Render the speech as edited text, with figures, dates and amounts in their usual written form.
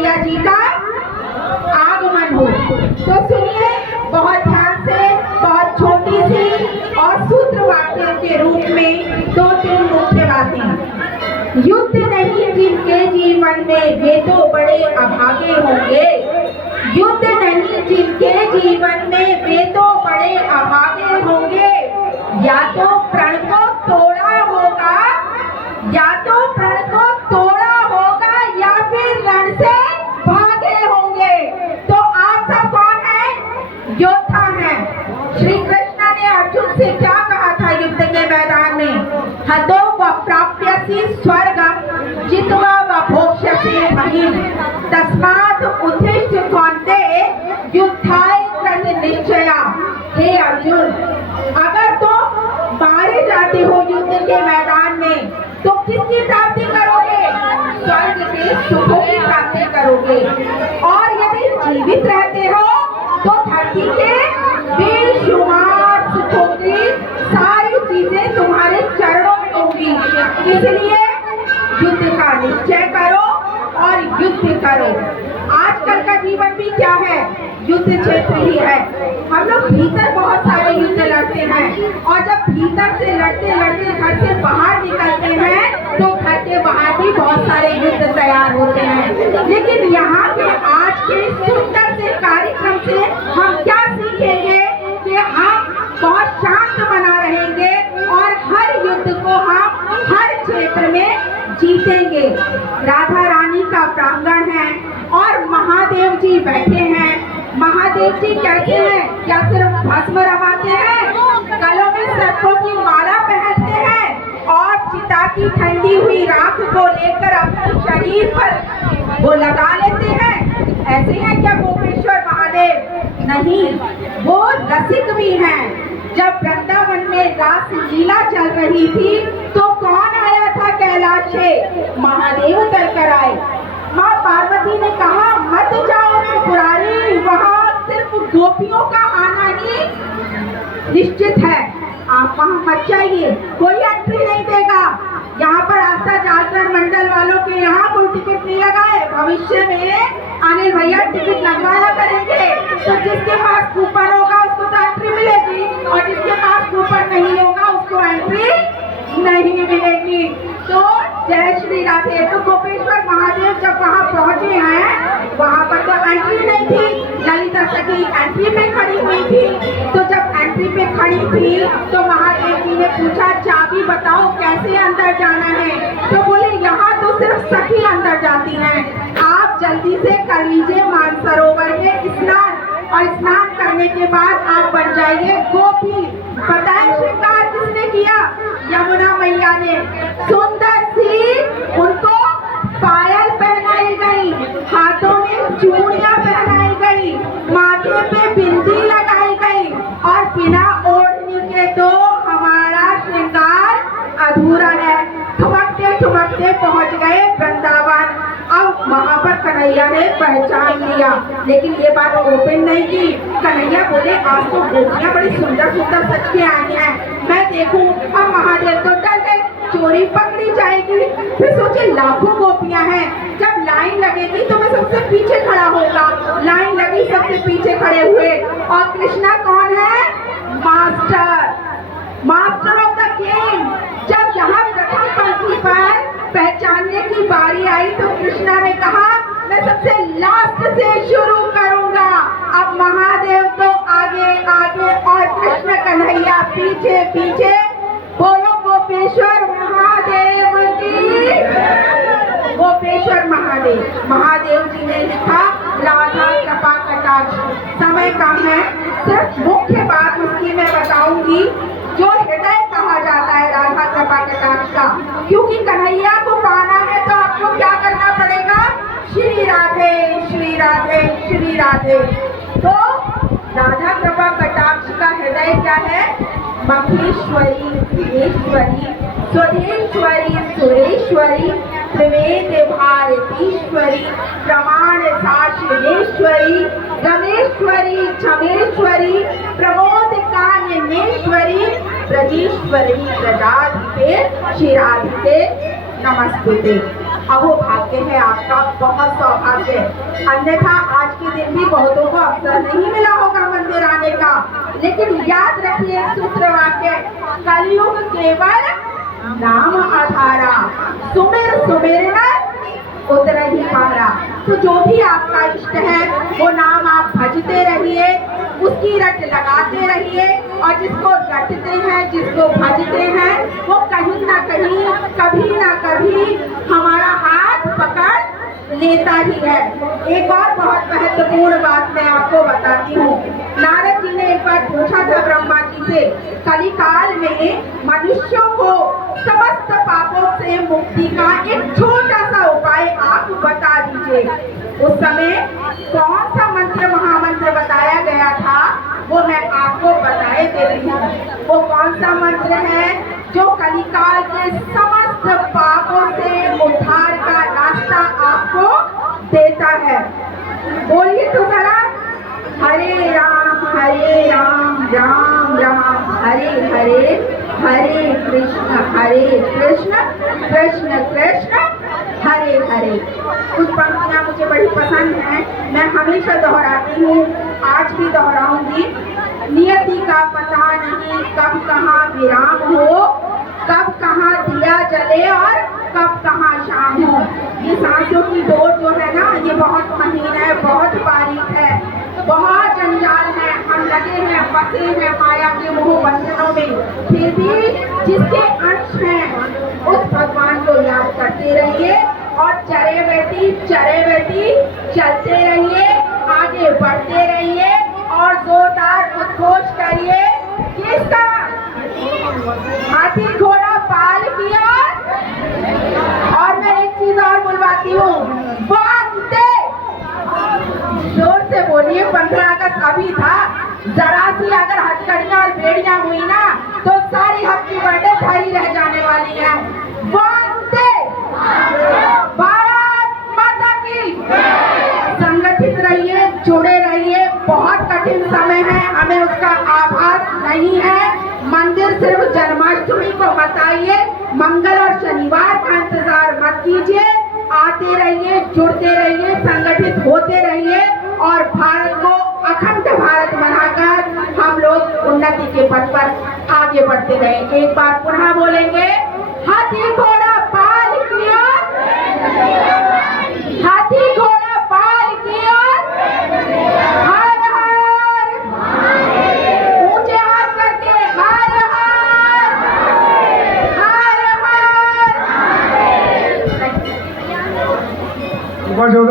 कन्हैया जी का आगमन हो। तो सुनिए बहुत ध्यान से, बहुत छोटी सी और सूत्र वाक्य के रूप में दो तीन मुख्य बातें। युद्ध नहीं जिनके जीवन में वे तो बड़े अभागे होंगे। युद्ध नहीं जिनके जीवन में वे तो बड़े अभागे होंगे। या तो प्रण को तोड़ा होगा, या तो प्रण को तोड़ा होगा, या फिर रण से भागे होंगे। तो आप सब कौन है? योद्धा हैं। श्री कृष्ण ने अर्जुन से क्या कहा था युद्ध के मैदान में? हतो व प्राप्यसि स्वर्गम जित्वा व भोक्ष्यसि महीम् तस्मात् उत्तिष्ठ कौन्तेय युद्धाय कृत निश्चया। हे अर्जुन, अगर तुम मारे जाते हो युद्ध के मैदान में तो किसकी प्राप्ति करोगे? स्वर्ग के सुखों की प्राप्ति करोगे। और यदि जीवित रहते हो तो धरती के बेशुमार सुखों की सारी चीजें तुम्हारे चरणों में होंगी। इसलिए युद्ध का निश्चय करो और युद्ध करो। आजकल का जीवन भी क्या है? युद्ध क्षेत्र ही है। हम लोग भीतर बहुत सारे युद्ध लड़ते हैं, और जब भीतर से लड़ते लड़ते घर से बाहर निकलते हैं तो घर के बाहर भी बहुत सारे युद्ध तैयार होते हैं। लेकिन यहाँ के आज के सुंदर से कार्यक्रम से हम क्या सीखेंगे कि हम बहुत शांत बना रहेंगे और हर युद्ध को हम हर क्षेत्र में जीतेंगे। राधा रानी का प्रांगण है और महादेव जी बैठे हैं। महादेव जी कहते हैं क्या सिर्फ भस्म रमाते हैं? गलों में सर्पों की माला पहनते हैं और चिता की ठंडी हुई राख को लेकर अपने शरीर पर वो लगा लेते हैं। ऐसे हैं क्या गोपेश्वर महादेव? नहीं, वो रसिक भी हैं। जब वृंदावन में रास लीला चल रही थी तो कौन आया था कैलाश से? महादेव उतर कर आए। माँ पार्वती ने कहा मत जाओ पुरारी, वहाँ सिर्फ गोपियों का आना ही निश्चित है, आप वहाँ मत जाइए, कोई एंट्री नहीं देगा। यहाँ पर आस्था जागरण मंडल वालों के यहाँ कोई टिकट नहीं लगाए। भविष्य में अनिल भैया टिकट लगवाया करेंगे, तो जिसके पास कूपन होगा उसको तो एंट्री मिलेगी, और जिसके पास कूपन नहीं होगा उसको एंट्री नहीं मिलेगी। तो जय श्री राधे। तो गोपेश्वर महादेव जब वहाँ पहुँचे हैं, वहाँ पर तो एंट्री नहीं थी, ललिता सखी एंट्री पे खड़ी हुई थी। तो जब एंट्री पे खड़ी थी तो महादेव जी ने पूछा चाबी बताओ कैसे अंदर जाना है? तो बोले यहाँ तो सिर्फ सखी अंदर जाती हैं, आप जल्दी से कर लीजिए मानसरोवर में स्नान, और स्नान करने के बाद आप बन जाइए गोपी। बताएं श्रृंगार किसने किया? यमुना मैया ने। सुंदर सी उनको पायल पहनाई गई, हाथों में चूड़ियां पहनाई गई, माथे पे बिंदी लगाई गई, और बिना ओढ़नी के तो हमारा श्रृंगार अधूरा है। ठुमकते ठुमकते पहुंच गए वृंदावन। अब वहाँ पर कन्हैया ने पहचान लिया, लेकिन ये बात ओपन नहीं की। कन्हैया बोले आज तो गोपियाँ बड़ी सुंदर सुंदर सच के आई हैं, मैं देखूं। अब महादेव तो डर गए, चोरी पकड़ी जाएगी। फिर सोचे लाखों गोपियाँ हैं, जब लाइन लगेगी तो मैं सबसे पीछे खड़ा होगा। लाइन लगी, सबसे पीछे खड़े हुए, और कृष्णा कौन है? Master, master of the game. जब यहाँ प्रथम पंक्ति पर पहचानने की बारी आई तो कृष्णा ने कहा मैं सबसे लास्ट से शुरू करूंगा। अब महादेव तो आगे आगे और कृष्ण कन्हैया पीछे पीछे। बोलो गोपेश्वर महादेव की। गोपेश्वर महादेव। महादेव जी ने लिखा राधा कृपा कटाक्ष। समय कम है, सिर्फ मुख्य बात उसकी मैं बताऊंगी, जो हृदय कहा जाता है राधा कृपा कटाक्ष का। क्योंकि कन्हैया को पाना है तो आपको क्या करना पड़ेगा? श्री राधे श्री राधे श्री राधे। तो राधा कृपा कटाक्ष का हृदय क्या है? महेश्वरी, धीरेश्वरी, स्वधेश्वरी, सुरेश्वरी, त्रिवेद भारतीश्वरी, प्रमाण शाश्वतेश्वरी, रमेश्वरी, क्षमेश्वरी, प्रमोद कान्यमेश्वरी, ब्रजेश्वरी, प्रजाधिपे, क्षीराधिपे, नमस्तुते। अहो भाग्य है आपका, बहुत सौभाग्य। अन्यथा आज के दिन भी बहुतों को अवसर नहीं मिला होगा मंदिर आने का। लेकिन याद रखिए सूत्र वाक्य, कलयुग केवल नाम आधारा, सुमिर सुमिर उतर ही पारा। तो जो भी आपका इष्ट है वो नाम आप भजते रहिए, उसकी रट लगाते रहिए, और जिसको रटते हैं, जिसको भजते हैं, वो कहीं ना कहीं, कभी ना कभी हमारा हाथ पकड़ लेता ही है। एक और बहुत महत्वपूर्ण बात मैं आपको बताती हूँ। नारद जी ने एक बार पूछा था ब्रह्मा जी से, कलिकाल में मनुष्यों को समस्त पापों से मुक्ति का एक छोटा सा उपाय आप बता दीजिए। उस समय कौन सा मंत्र, महामंत्र बताया गया था, वो मैं आपको बताए देती हूँ। वो कौन सा मंत्र है जो कलिकाल के समस्त पापों से उद्धार का रास्ता आपको देता है? बोलिए तो जरा। हरे राम राम राम हरे हरे, हरे कृष्ण कृष्ण कृष्ण हरे हरे। कुछ पंक्तियां मुझे बड़ी पसंद हैं, मैं हमेशा दोहराती हूँ, आज भी दोहराऊंगी। नियति का पता नहीं कब कहाँ विराम हो, कब कहाँ दिया जले और कब कहाँ शाम हो। ये सांसों की डोर जो है ना, ये बहुत महीन है, बहुत बारीक है, बहुत जंजाल है। हम लगे हैं, फंसे हैं माया के मोह बंधनों में। फिर भी जिसके अंश हैं उस भगवान को याद करते रहिए और चरे बेटी चलते रहिए, आगे बढ़ते रहिए और जोरदार उद्घोष करिए, किसका? हाथी घोड़ा पाल किया। और मैं एक चीज और बुलवाती हूँ, वंदे। जोर से बोलिए, 15 अगस्त अभी था, जरा सी अगर हथकड़ियां और बेड़ियां हुई ना तो सारी हैप्पी बर्थडे धरी रह जाने वाली है। वंदे भारत माता की। संगठित रहिए, जुड़े रहिए, बहुत कठिन समय है, हमें उसका आभास नहीं है। मंदिर सिर्फ जन्माष्टमी को मत आइए, मंगल और शनिवार का इंतजार मत कीजिए। आते रहिए, जुड़ते रहिए, संगठित होते रहिए और भारत को अखंड भारत बनाकर हम लोग उन्नति के पथ पर आगे बढ़ते रहे। एक बार पुनः बोलेंगे, हाथी घोड़ा पाल किया, हाथी घोड़ा पाल किया, हर हर, ऊंचे हाथ करके हर हर, हर हर।